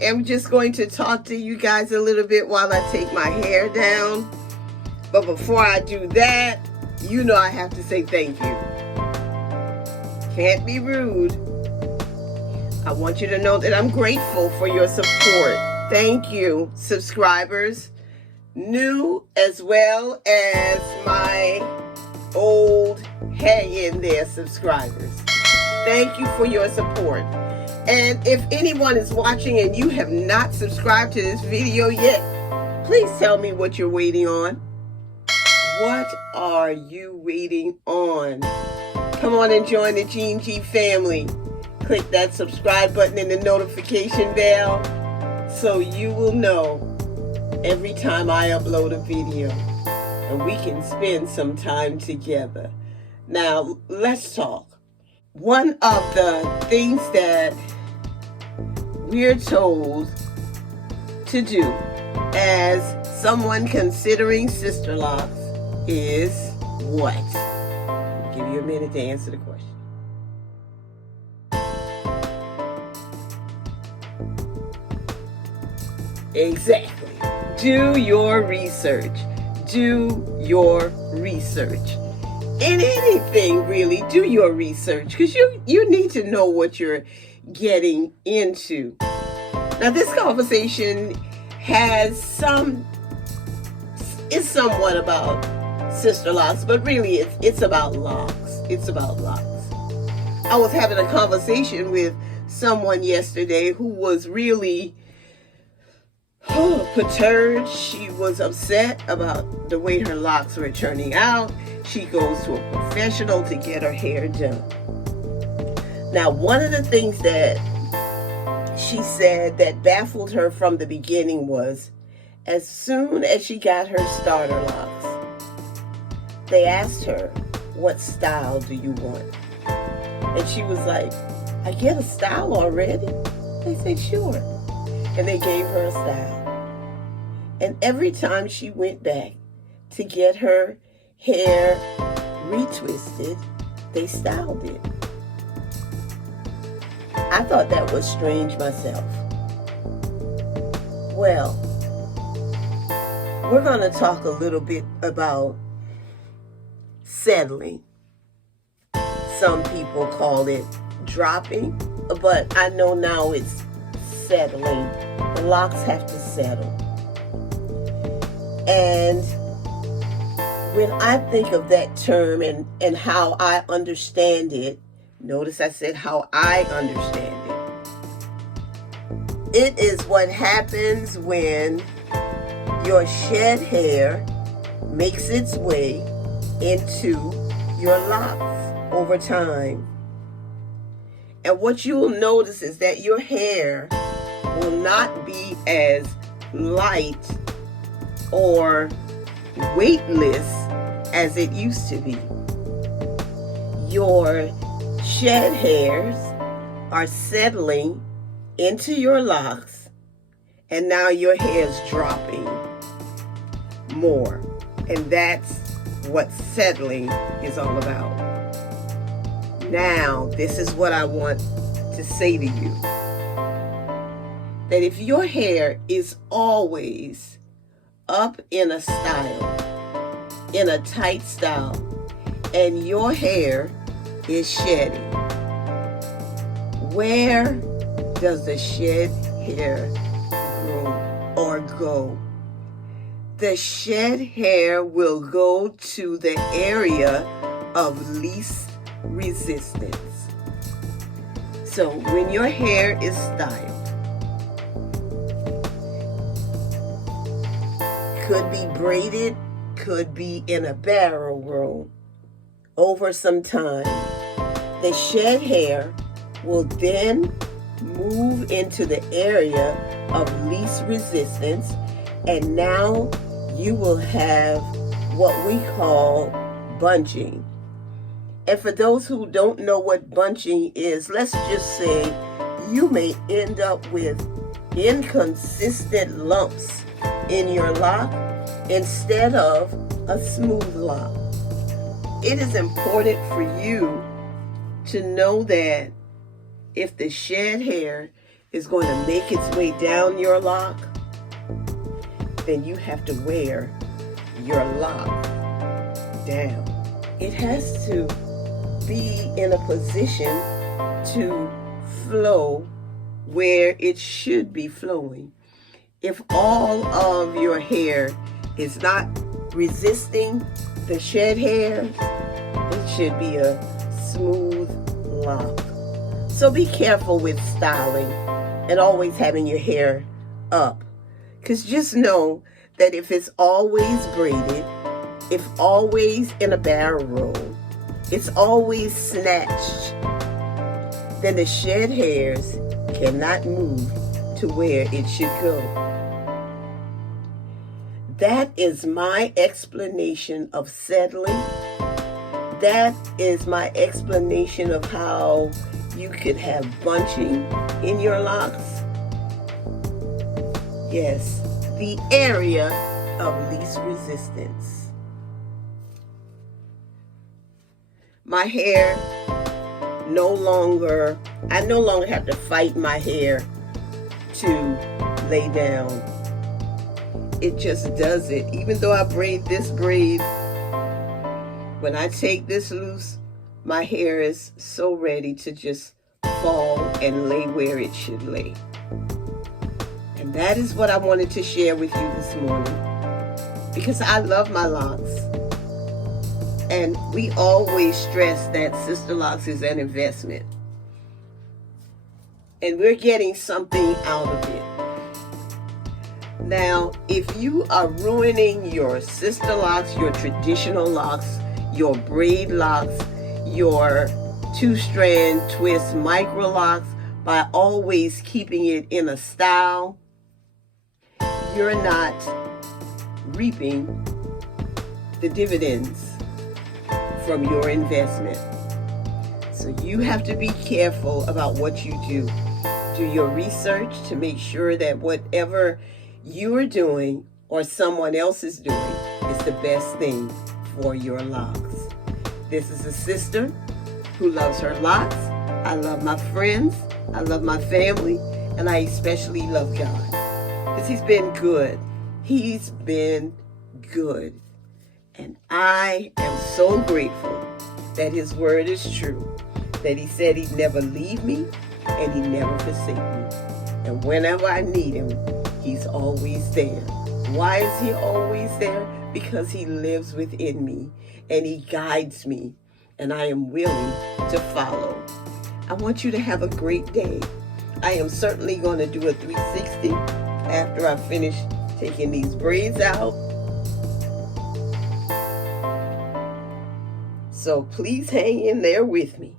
am just going to talk to you guys a little bit while I take my hair down. But before I do that, you know I have to say thank you. Can't be rude. I want you to know that I'm grateful for your support. Thank you, subscribers, new as well as my old hang in there subscribers. Thank you for your support. And if anyone is watching and you have not subscribed to this video yet, please tell me what you're waiting on. What are you waiting on? Come on and join the Gene G family. Click that subscribe button and the notification bell so you will know every time I upload a video and we can spend some time together. Now, let's talk. One of the things that we're told to do as someone considering Sisterlocks is what? I'll give you a minute to answer the question. Exactly. Do your research. Do your research. In anything, really, do your research, because you need to know what you're getting into. Now, this conversation is somewhat about Sisterlocks, but really it's about locks. It's about locks. I was having a conversation with someone yesterday who was really perturbed. She was upset about the way her locks were turning out. She goes to a professional to get her hair done. Now, one of the things that she said that baffled her from the beginning was, as soon as she got her starter locks, they asked her, what style do you want? And she was like, I get a style already? They said, sure. And they gave her a style. And every time she went back to get her hair retwisted, they styled it. I thought that was strange myself. Well, we're going to talk a little bit about settling. Some people call it dropping, but I know now it's settling. The locks have to settle. And when I think of that term and how I understand it, notice I said how I understand it. It is what happens when your shed hair makes its way into your locks over time. And what you will notice is that your hair will not be as light or weightless as it used to be. Your shed hairs are settling into your locks, and now your hair is dropping more. And that's what settling is all about. Now, this is what I want to say to you. That if your hair is always up in a style, in a tight style, and your hair is shedding, where does the shed hair grow or go? The shed hair will go to the area of least resistance. So when your hair is styled, could be braided, could be in a barrel roll, over some time, the shed hair will then move into the area of least resistance, and now you will have what we call bunching. And for those who don't know what bunching is, let's just say you may end up with inconsistent lumps in your lock instead of a smooth lock. It is important for you to know that if the shed hair is going to make its way down your lock, then you have to wear your lock down. It has to be in a position to flow where it should be flowing. If all of your hair is not resisting the shed hairs, it should be a smooth lock. So be careful with styling and always having your hair up. Because just know that if it's always braided, if always in a barrel roll, it's always snatched, then the shed hairs cannot move to where it should go. That is my explanation of settling. That is my explanation of how you could have bunching in your locks. Yes, the area of least resistance. My hair I no longer have to fight my hair to lay down. It just does it. Even though I braid this braid, when I take this loose, my hair is so ready to just fall and lay where it should lay. And that is what I wanted to share with you this morning, because I love my locks. And we always stress that Sisterlocks is an investment. And we're getting something out of it. Now, if you are ruining your Sisterlocks, your traditional locks, your braid locks, your 2-strand twist microlocks by always keeping it in a style, you're not reaping the dividends from your investment. So you have to be careful about what you do. Do your research to make sure that whatever you are doing or someone else is doing is the best thing for your locks. This is a sister who loves her locks. I love my friends. I love my family. And I especially love God, because He's been good. He's been good. And I am so grateful that His word is true, that He said He'd never leave me and He'd never forsake me. And whenever I need Him, He's always there. Why is He always there? Because He lives within me and He guides me, and I am willing to follow. I want you to have a great day. I am certainly going to do a 360 after I finish taking these braids out. So please hang in there with me.